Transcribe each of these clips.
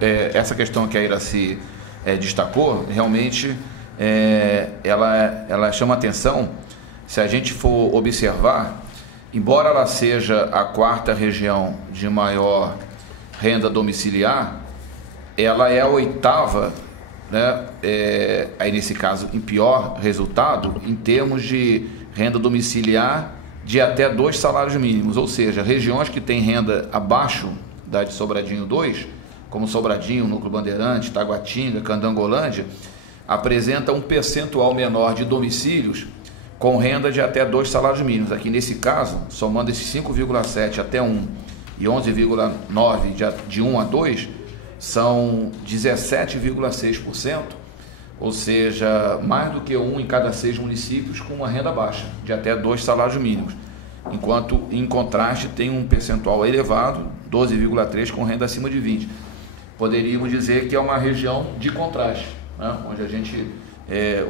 Essa questão que a Iracy destacou, realmente ela chama atenção. Se a gente for observar, embora ela seja a quarta região de maior renda domiciliar, ela é a oitava, né, aí nesse caso em pior resultado em termos de renda domiciliar de até 2 salários mínimos, ou seja, regiões que têm renda abaixo da de Sobradinho 2, como Sobradinho, Núcleo Bandeirante, Taguatinga, Candangolândia, apresenta um percentual menor de domicílios com renda de até 2 salários mínimos. Aqui nesse caso, somando esses 5,7 até 1 e 11,9 de 1 a 2, são 17,6%, ou seja, mais do que 1 em cada 6 municípios com uma renda baixa, de até 2 salários mínimos. Enquanto, em contraste, tem um percentual elevado, 12,3, com renda acima de 20. Poderíamos dizer que é uma região de contraste, né? Onde a gente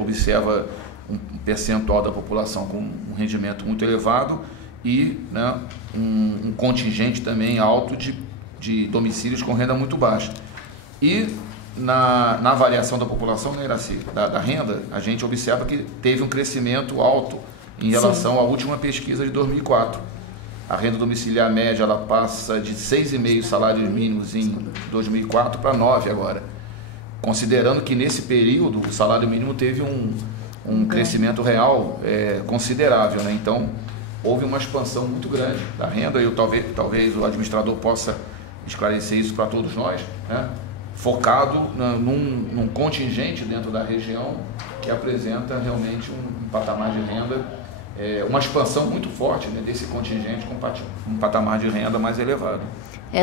observa um percentual da população com um rendimento muito elevado e, né, um contingente também alto de domicílios com renda muito baixa. E na avaliação da população, né, Iracy, da renda, a gente observa que teve um crescimento alto em relação à última pesquisa de 2004. A renda domiciliar média ela passa de 6,5 salários mínimos em 2004 para 9 agora. Considerando que nesse período o salário mínimo teve um crescimento real considerável, né? Então houve uma expansão muito grande da renda. E talvez o administrador possa esclarecer isso para todos nós, né? Focado num contingente dentro da região que apresenta realmente um patamar de renda, uma expansão muito forte, né, desse contingente com um patamar de renda mais elevado.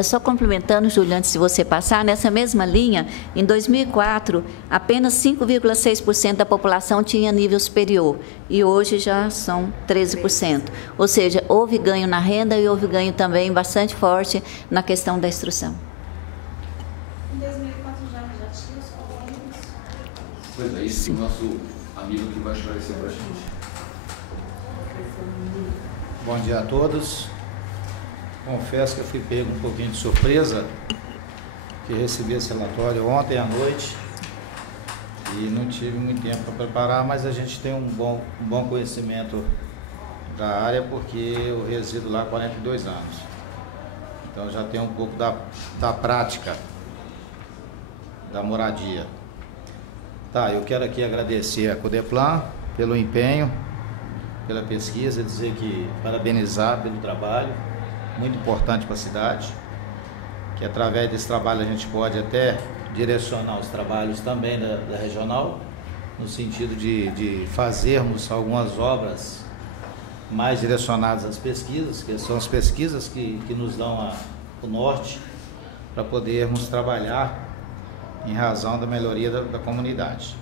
Só complementando, Júlio, antes de você passar, nessa mesma linha, em 2004, apenas 5,6% da população tinha nível superior e hoje já são 13%. Ou seja, houve ganho na renda e houve ganho também bastante forte na questão da instrução. Em 2004 já tinha os convênios? Pois é, isso é o nosso amigo que vai esclarecer para a gente. Bom dia a todos. Confesso que eu fui pego um pouquinho de surpresa, que recebi esse relatório ontem à noite e não tive muito tempo para preparar, mas a gente tem um bom conhecimento da área, porque eu resido lá há 42 anos. Então já tenho um pouco da prática da moradia. Tá, eu quero aqui agradecer a Codeplan pelo empenho, pela pesquisa, dizer que parabenizar pelo trabalho, muito importante para a cidade, que através desse trabalho a gente pode até direcionar os trabalhos também da regional, no sentido de fazermos algumas obras mais direcionadas às pesquisas, que são as pesquisas que nos dão o norte para podermos trabalhar em razão da melhoria da comunidade.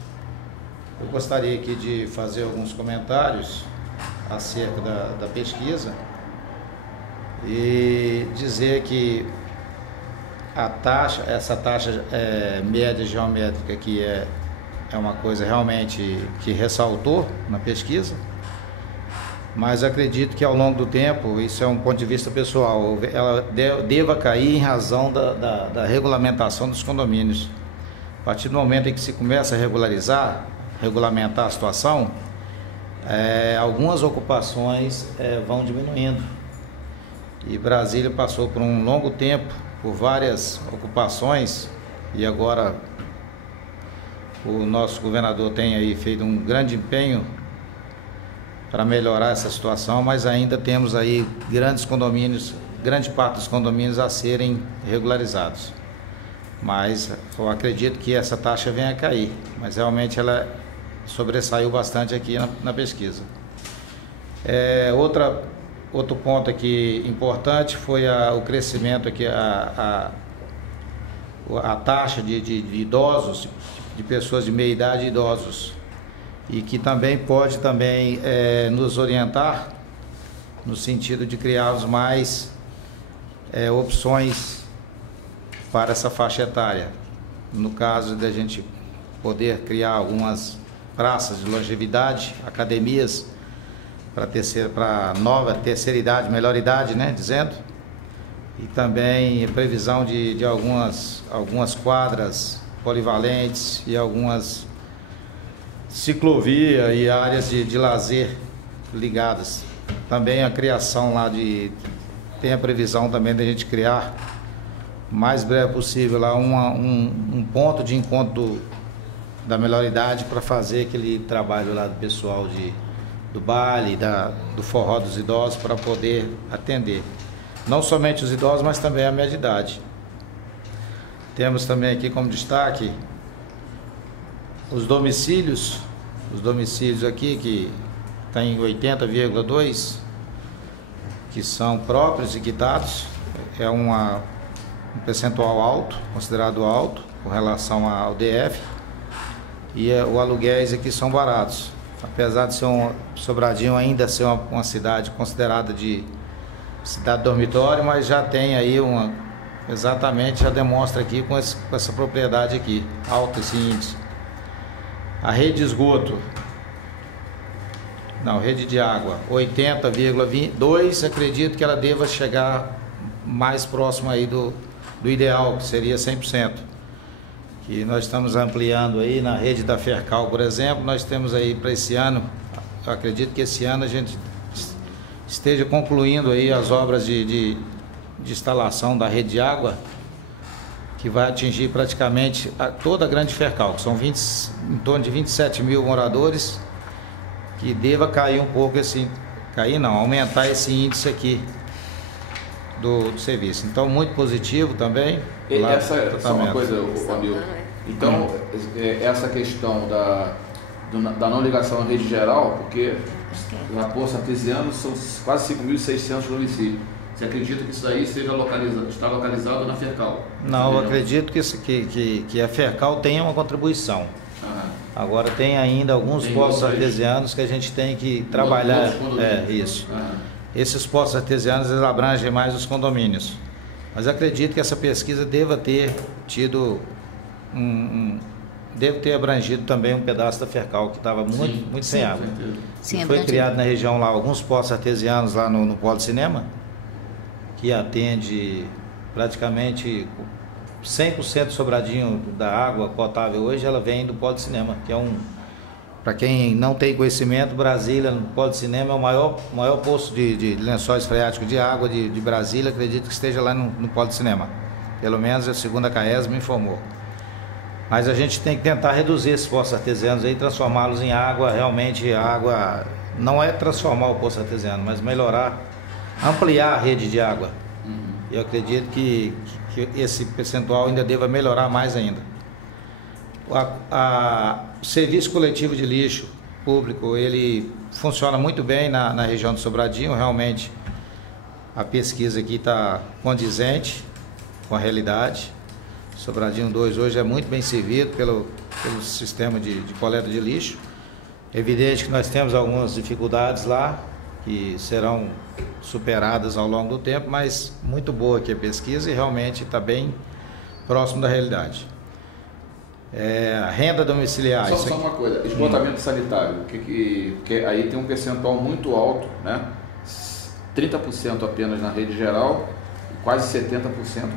Eu gostaria aqui de fazer alguns comentários acerca da pesquisa e dizer que essa taxa média geométrica que é uma coisa realmente que ressaltou na pesquisa, mas acredito que ao longo do tempo, isso é um ponto de vista pessoal, ela deva cair em razão da regulamentação dos condomínios. A partir do momento em que se começa a regulamentar a situação, algumas ocupações vão diminuindo. E Brasília passou por um longo tempo, por várias ocupações, e agora o nosso governador tem aí feito um grande empenho para melhorar essa situação, mas ainda temos aí grande parte dos condomínios a serem regularizados. Mas eu acredito que essa taxa venha a cair, mas realmente ela sobressaiu bastante aqui na pesquisa. Outro ponto aqui importante foi o crescimento aqui, a taxa de idosos, de pessoas de meia idade e idosos, e que também pode nos orientar no sentido de criarmos mais opções para essa faixa etária. No caso da gente poder criar algumas praças de longevidade, academias para nova terceira idade, melhor idade, né, dizendo, e também previsão de algumas quadras polivalentes e algumas ciclovia e áreas de lazer ligadas. Também a criação lá tem a previsão também de a gente criar o mais breve possível lá um ponto de encontro da melhor idade para fazer aquele trabalho lá do pessoal do baile, do forró dos idosos, para poder atender não somente os idosos, mas também a média idade. Temos também aqui como destaque os domicílios aqui que tem 80,2 que são próprios e quitados, é um percentual alto, considerado alto com relação ao DF, e os aluguéis aqui são baratos, apesar de ser Sobradinho ainda ser uma cidade considerada de cidade dormitório, mas já tem aí exatamente, já demonstra aqui com essa propriedade aqui, alto esse índice. A rede de esgoto, rede de água, 80,22, acredito que ela deva chegar mais próximo aí do ideal, que seria 100%. Que nós estamos ampliando aí na rede da Fercal, por exemplo, nós temos aí para esse ano, eu acredito que esse ano a gente esteja concluindo aí as obras de instalação da rede de água, que vai atingir praticamente toda a Grande Fercal, que são em torno de 27 mil moradores, que deva cair um pouco aumentar esse índice aqui do serviço. Então, muito positivo também. Essa é só uma coisa, Hamilton. Então, essa questão da não ligação à rede geral, porque na Poço Artesiano são quase 5.600 domicílios. Você acredita que isso aí está localizado na Fercal? Não, eu acredito que a Fercal tenha uma contribuição. Agora tem ainda alguns poços artesianos que a gente tem que trabalhar. Isso. Esses poços artesianos eles abrangem mais os condomínios. Mas acredito que essa pesquisa deva ter tido deve ter abrangido também um pedaço da Fercal que estava muito sem água. Sim, foi criado na região lá alguns poços artesianos lá no Polo de Cinema, que atende praticamente 100% Sobradinho da água potável hoje, ela vem do Polo de Cinema, que é para quem não tem conhecimento, Brasília, no Polo de Cinema é o maior poço de lençóis freáticos de água de Brasília, acredito que esteja lá no Polo de Cinema. Pelo menos a segunda CAES me informou. Mas a gente tem que tentar reduzir esses poços artesianos aí, transformá-los em água, realmente a água, não é transformar o poço artesiano, mas melhorar, ampliar a rede de água. Eu acredito que esse percentual ainda deva melhorar mais ainda. O serviço coletivo de lixo público, ele funciona muito bem na região do Sobradinho, realmente a pesquisa aqui está condizente com a realidade. Sobradinho 2 hoje é muito bem servido pelo sistema de coleta de lixo. É evidente que nós temos algumas dificuldades lá, que serão superadas ao longo do tempo, mas muito boa aqui a pesquisa e realmente está bem próximo da realidade. A renda domiciliar. Só uma coisa, esgotamento sanitário, que aí tem um percentual muito alto, né? 30% apenas na rede geral e quase 70%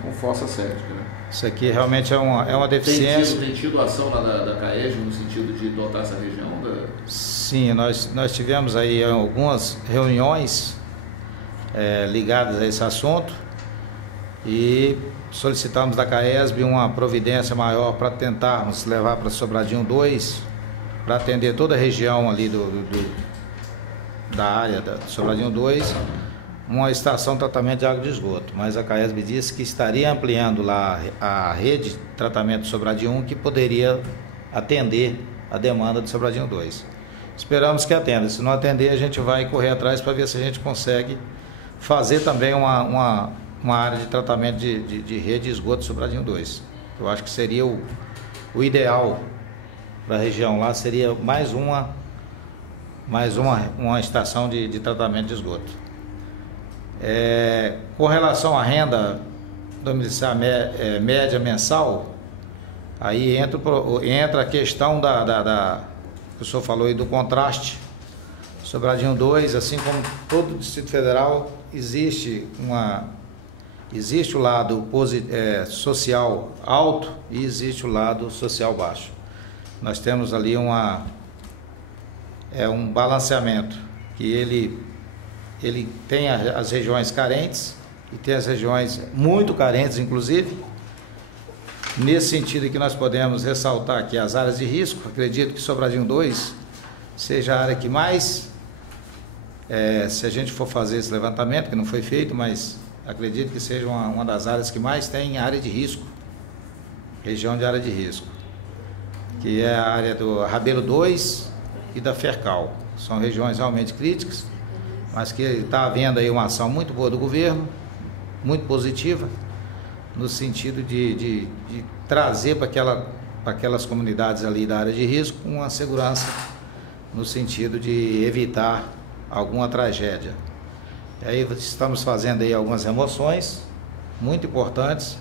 com fossa séptica, né? Isso aqui realmente é uma deficiência. Tem tido ação lá da CAES no sentido de dotar essa região? Sim, nós tivemos aí algumas reuniões ligadas a esse assunto e solicitamos da CAESB uma providência maior para tentarmos levar para Sobradinho 2, para atender toda a região ali da área da Sobradinho 2, uma estação de tratamento de água de esgoto, mas a CAESB disse que estaria ampliando lá a rede de tratamento de Sobradinho 1, que poderia atender a demanda de Sobradinho 2. Esperamos que atenda, se não atender a gente vai correr atrás para ver se a gente consegue fazer também uma área de tratamento de rede de esgoto de Sobradinho 2. Eu acho que seria o ideal para a região lá, seria mais uma estação de tratamento de esgoto. Com relação à renda domiciliar média mensal, aí entra a questão que o senhor falou aí do contraste. Sobradinho 2, assim como todo o Distrito Federal, existe Existe o lado social alto e existe o lado social baixo. Nós temos ali um balanceamento, que ele tem as regiões carentes e tem as regiões muito carentes, inclusive. Nesse sentido que nós podemos ressaltar aqui as áreas de risco. Acredito que Sobradinho 2 seja a área que mais, se a gente for fazer esse levantamento, que não foi feito, mas acredito que seja uma das áreas que mais tem área de risco, região de área de risco, que é a área do Rabelo 2 e da Fercal. São regiões realmente críticas, mas que está havendo aí uma ação muito boa do governo, muito positiva, no sentido de trazer para aquelas comunidades ali da área de risco uma segurança, no sentido de evitar alguma tragédia. E aí estamos fazendo aí algumas remoções muito importantes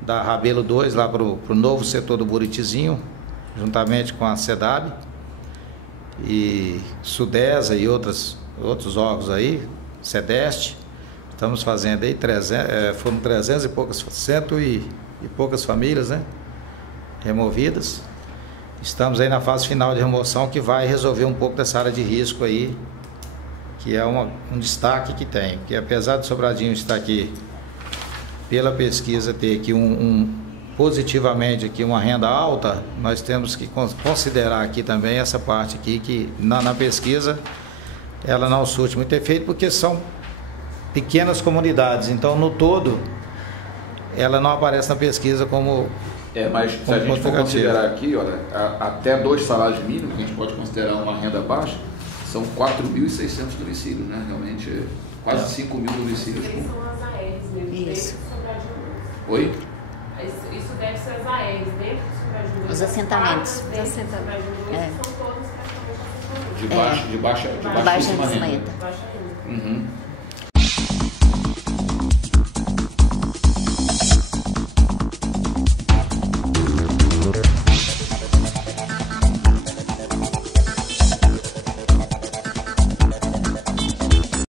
da Rabelo 2 lá para o novo setor do Buritizinho, juntamente com a SEDAB e Sudesa e outros órgãos aí, SEDEST. Estamos fazendo aí, foram 300 e poucas, 100 e poucas famílias, né, removidas. Estamos aí na fase final de remoção, que vai resolver um pouco dessa área de risco aí, que é um destaque que tem. Porque apesar de Sobradinho estar aqui, pela pesquisa, ter aqui positivamente aqui uma renda alta, nós temos que considerar aqui também essa parte aqui, que na pesquisa ela não surte muito efeito, porque são pequenas comunidades, então no todo ela não aparece na pesquisa como mas se a gente for considerar aqui, olha, até 2 salários mínimos, que a gente pode considerar uma renda baixa, são 4.600 domicílios, né? Realmente quase 5.000 domicílios. São as ARs mesmo. Isso. Oi? Isso deve ser as ARs, dentro do Sobradinho. Os assentamentos. Os assentamentos. São todos praticamente assentamentos. De baixíssima renda. renda. Baixa renda. Uhum.